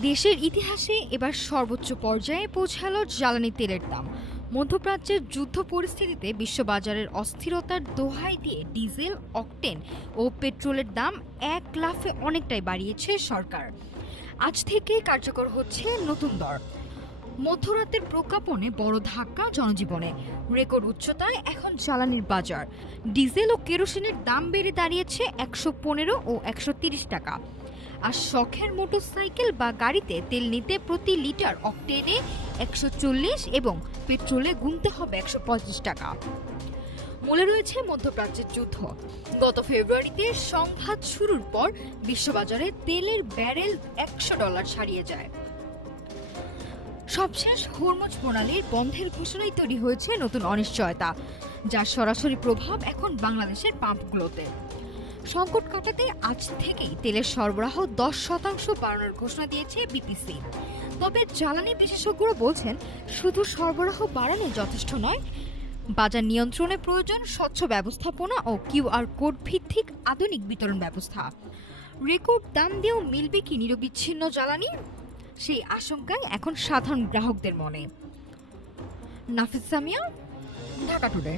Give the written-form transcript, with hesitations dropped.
দেশের ইতিহাসে এবার সর্বোচ্চ পর্যায়ে পৌঁছালো জ্বালানি তেলের দাম। মধ্যপ্রাচ্যের যুদ্ধ পরিস্থিতিতে বিশ্ববাজারের অস্থিরতার দোহাই দিয়ে ডিজেল, অকটেন ও পেট্রোলের দাম এক লাফে অনেকটাই বাড়িয়েছে সরকার। আজ থেকে কার্যকর হচ্ছে নতুন দর। মধ্যরাতের প্রজ্ঞাপনে বড় ধাক্কা জনজীবনে। রেকর্ড উচ্চতায় এখন জ্বালানির বাজার। ডিজেল ও কেরোসিনের দাম বেড়ে দাঁড়িয়েছে ১১৫ ও ১৩০ টাকা। আর শখের মোটরসাইকেল বা গাড়িতে তেল নিতে প্রতি লিটার অকটেনে ১৪০ এবং পেট্রোলে গুনতে হবে ১৩৫ টাকা। মূলে রয়েছে মধ্যপ্রাচ্যের যুদ্ধ। গত ফেব্রুয়ারিতে সংঘাত শুরুর পর বিশ্ববাজারে তেলের ব্যারেল $১০০ ছাড়িয়ে যায়। সবশেষ হরমুজ প্রণালীর বন্ধের ঘোষণায় তৈরি হয়েছে নতুন অনিশ্চয়তা, যার সরাসরি প্রভাব এখন বাংলাদেশের পাম্পগুলোতে। সংকট কাটাতে আজ থেকেই তেলের সরবরাহ 10% বাড়ানোর ঘোষণা দিয়েছে বিপিসি। তবে জ্বালানি বিশেষজ্ঞরা বলছেন, শুধু সরবরাহ বাড়ানো যথেষ্ট নয়, বাজার নিয়ন্ত্রণে প্রয়োজন স্বচ্ছ ব্যবস্থাপনা ও কিউআর কোড ভিত্তিক আধুনিক বিতরণ ব্যবস্থা। রেকর্ড দাম দিয়েও মিলবে কি নিরবিচ্ছিন্ন জ্বালানি? সেই আশঙ্কায় এখন সাধারণ গ্রাহকদের মনে। নাফিস সামিয়া, ঢাকা টুডে।